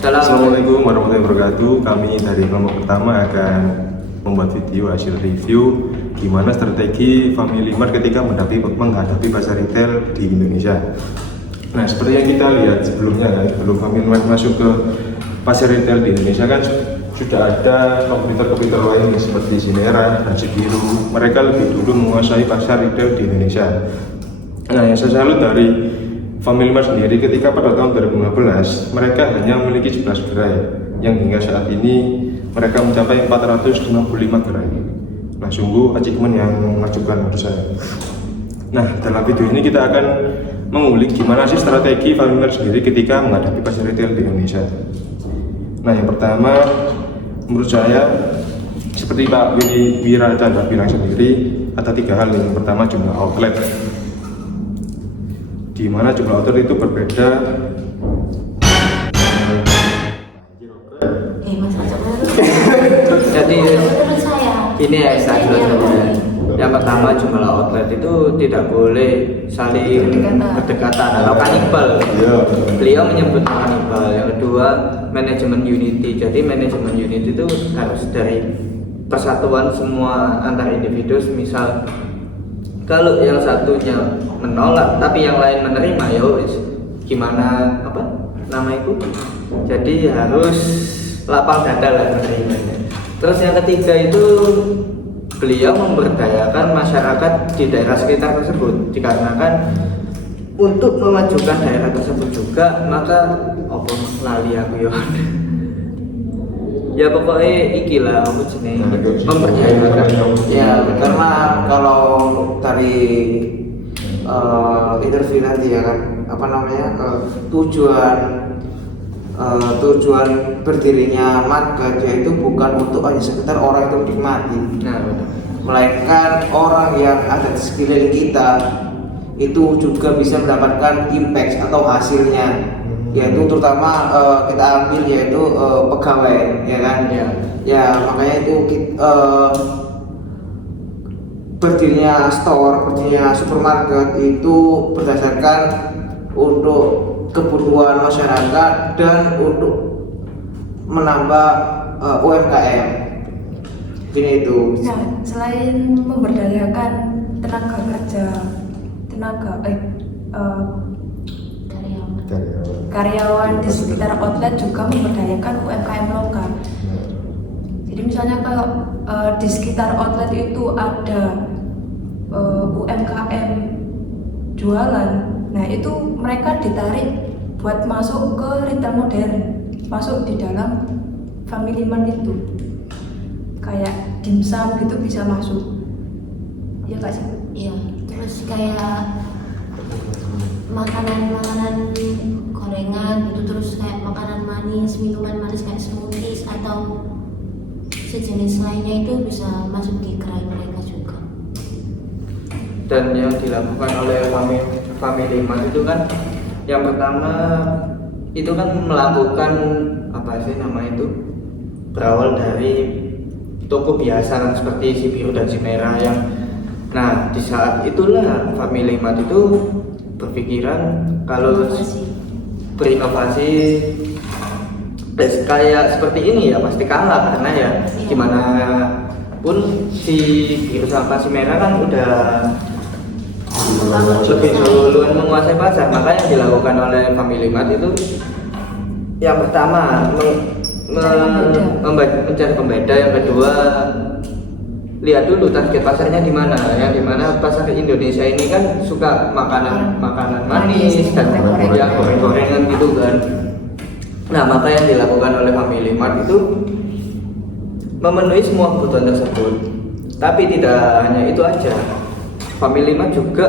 Assalamualaikum warahmatullahi wabarakatuh. Kami dari kelompok pertama akan membuat video hasil review gimana strategi Family Mart ketika menghadapi pasar retail di Indonesia. Nah, seperti yang kita lihat sebelumnya kan, sebelum Family Mart masuk ke pasar retail di Indonesia kan sudah ada kompetitor-kompetitor lain seperti Sinera dan Cibiru. Mereka lebih dulu menguasai pasar retail di Indonesia. Nah, yang saya salut dari Family Mart sendiri ketika pada tahun 2015 mereka hanya memiliki 11 gerai yang hingga saat ini mereka mencapai 465 gerai. Nah, sungguh achievement yang mengajukan menurut saya. Nah, dalam video ini kita akan mengulik gimana sih strategi Family Mart sendiri ketika menghadapi pasar retail di Indonesia. Nah, yang pertama menurut saya seperti Pak Wira Chandra bilang sendiri ada 3 hal. Yang pertama jumlah outlet, di mana jumlah outlet itu berbeda. Jadi ini ya saya jelaskan. Yang pertama jumlah outlet itu tidak boleh saling berdekatan atau kanibal. Beliau menyebut kanibal. Yang kedua manajemen unity. Jadi manajemen unity itu harus dari persatuan semua antar individu. Misal kalau yang satunya menolak tapi yang lain menerima, ya gimana apa nama itu, jadi harus lapang dada lah menerimanya. Terus yang ketiga itu beliau memberdayakan masyarakat di daerah sekitar tersebut, dikarenakan untuk memajukan daerah tersebut juga maka lali aku ya pokoknya ikilah apa jenis memberdayakan ya, karena kalau dari interview nanti ya kan apa namanya tujuan berdirinya market yaitu bukan untuk hanya sekedar orang itu menikmati, melainkan orang yang ada di sekeliling kita itu juga bisa mendapatkan impact atau hasilnya, yaitu terutama kita ambil yaitu pegawai, ya kan? Ya makanya itu berdirinya store, berdirinya supermarket itu berdasarkan untuk kebutuhan masyarakat dan untuk menambah UMKM. Ini itu. Nah, selain memberdayakan tenaga kerja, karyawan di sekitar outlet juga memberdayakan UMKM lokal. Jadi misalnya kalau di sekitar outlet itu ada UMKM jualan, nah itu mereka ditarik buat masuk ke retail modern, masuk di dalam Family Mart itu, kayak dimsum gitu bisa masuk. Ya nggak sih? Iya. Terus kayak makanan gorengan gitu, terus kayak makanan manis, minuman manis kayak smoothies atau sejenis lainnya itu bisa masuk di gerai mereka juga. Dan yang dilakukan oleh Family Mart itu kan yang pertama itu kan melakukan apa sih nama itu, berawal dari toko biasa seperti Cibiru dan Sinera yang nah di saat itulah Family Mart itu berpikiran kalau berinovasi kayak seperti ini ya pasti kalah, karena ya gimana pun si Cibiru sama Sinera kan udah lebih duluan menguasai pasar. Maka yang dilakukan oleh Family Mart itu yang pertama mencari pembeda, yang kedua lihat dulu target pasarnya di mana, yang dimana pasar Indonesia ini kan suka makanan manis dan goreng-gorengan gitu kan. Nah, maka yang dilakukan oleh Family Mart itu memenuhi semua kebutuhan tersebut. Tapi tidak hanya itu aja, Family Mart juga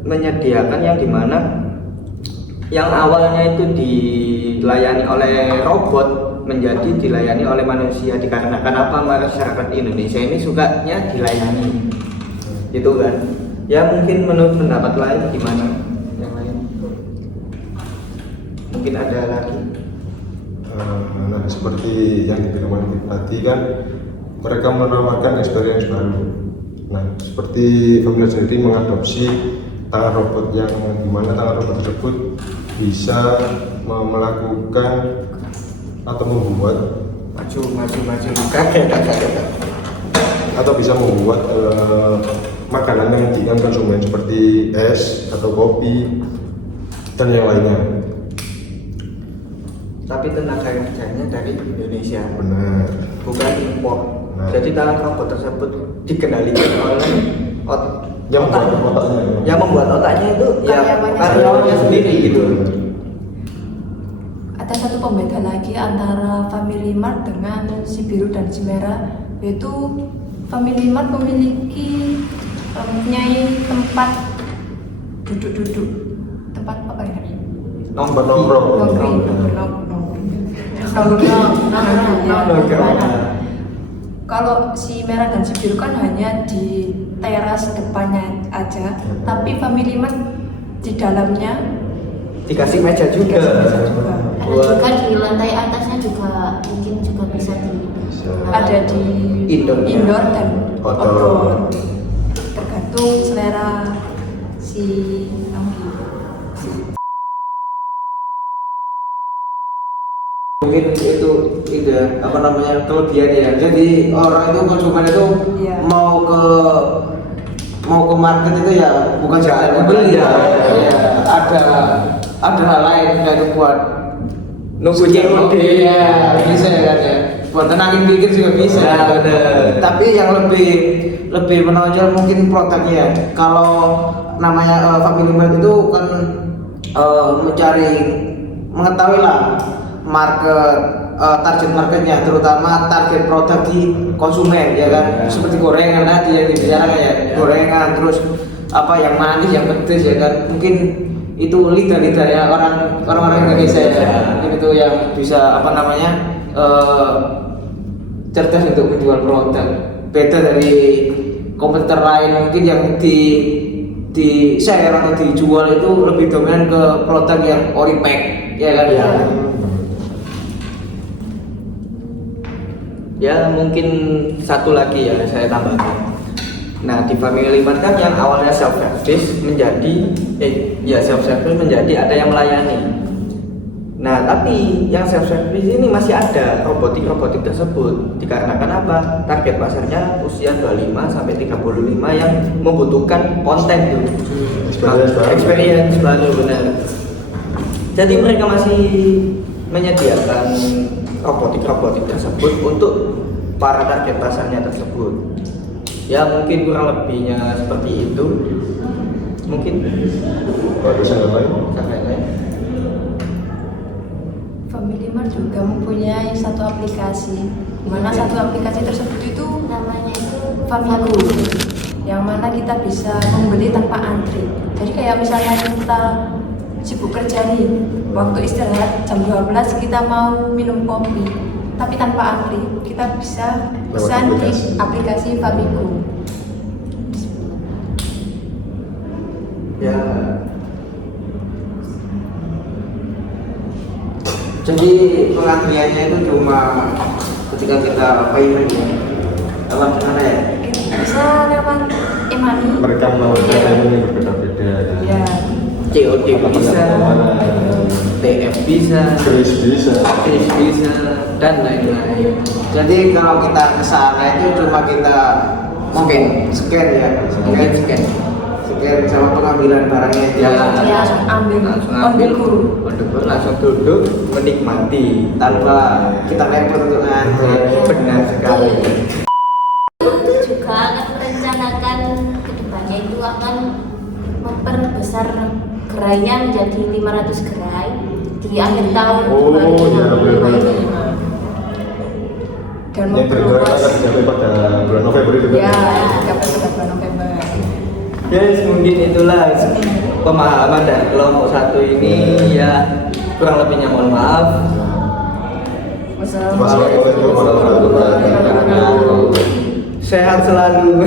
menyediakan yang dimana yang awalnya itu dilayani oleh robot menjadi dilayani oleh manusia, dikarenakan apa, masyarakat Indonesia ini sukanya dilayani gitu kan. Ya mungkin menurut pendapat lain gimana yang lain, mungkin ada lagi. Nah, seperti yang dibilang tadi kan mereka menawarkan experience baru. Nah, seperti Family sendiri mengadopsi tangan robot yang dimana tangan robot tersebut bisa melakukan atau membuat maju kaget atau bisa membuat makanan yang diinginkan konsumen seperti es atau kopi dan yang lainnya. tapi tenaga kerjanya dari Indonesia, Benar. bukan impor. Nah. Jadi tangan robot tersebut dikendalikan oleh Yang membuat otaknya. yang membuat otaknya itu ya Karyawannya karyawannya sendiri gitu. Ada satu pembeda lagi antara Family Mart dengan si biru dan si merah, yaitu Family Mart memiliki mempunyai tempat duduk-duduk, tempat apa ya? Nongkrong. Kalau si merah dan si biru kan hanya di teras depannya aja, tapi Family Mart di dalamnya Dikasih meja juga. Ada juga di lantai atasnya juga mungkin juga bisa ada di Indoor. dan Outdoor. outdoor. Tergantung selera si Mungkin itu apa namanya kelebihan ya. Jadi orang itu konsumen itu Iya. mau ke market itu ya bukan sekedar membeli ya. Ya, ada hal lain kayak buat Nunggu COD. ya bisa ya kan ya. Buat tenangin pikir juga bisa. Ya, bener. Tapi yang lebih menonjol mungkin produknya. Kalau namanya Family Mart itu kan mengetahui lah market target marketnya, terutama target produk di konsumen ya kan. Seperti gorengan tadi yang dibicarakan ya, gorengan, terus apa yang manis, yang pedes ya kan. Mungkin itu lidah-lidah ya orang-orang Indonesia ya. Itu yang bisa apa namanya cerdas untuk menjual produk. Beda dari kompetitor lain mungkin yang di share atau dijual itu lebih dominan ke produk yang ori pack ya kan. Ya mungkin satu lagi ya saya tambahkan. Nah di Family Mart kan yang awalnya self service menjadi self service menjadi ada yang melayani. Nah tapi yang self service ini masih ada robotik tersebut dikarenakan apa? Target pasarnya usia 25 sampai 35 yang membutuhkan konten tuh. Experience baru benar. Jadi mereka masih menyediakan robotik tersebut untuk para target pasarnya tersebut. Ya mungkin kurang lebihnya seperti itu. Mungkin Ada yang lain? sampai lain. Family Mart juga mempunyai satu aplikasi, di mana satu aplikasi tersebut itu namanya itu Famiku, yang mana kita bisa membeli tanpa antri. Jadi kayak misalnya kita sibuk kerja nih, waktu istirahat jam 12 kita mau minum kopi, tapi tanpa antri, kita bisa pesan di aplikasi Famiku. Ya Jadi pengantriannya itu cuma ketika kita payment ya. Dalam mana ya? Bisa lewat e-money. Mereka menawarkan payment yang berbeda-beda. Ya. COD bisa, TF bisa, Kris bisa. Kris bisa, dan lain-lain. Jadi kalau kita ke sana itu cuma kita mungkin scan ya, Mungkin scan. scan sama pengambilan barangnya aja. Ya. Langsung ambil Langsung ambil, langsung duduk menikmati Tanpa kita repot untuk ngantri. benar sekali. juga akan merencanakan kedepannya itu akan memperbesar gerainya menjadi 500 gerai di akhir tahun Oh, iya, benar-benar. Dan Yang tergerak akan dicapai pada bulan November itu kan? Ya, dapat pada bulan November. Yes, mungkin itulah pemahaman dari kelompok satu ini ya, kurang lebihnya mohon maaf. Wassalamualaikum warahmatullahi wabarakatuh. Sehat selalu.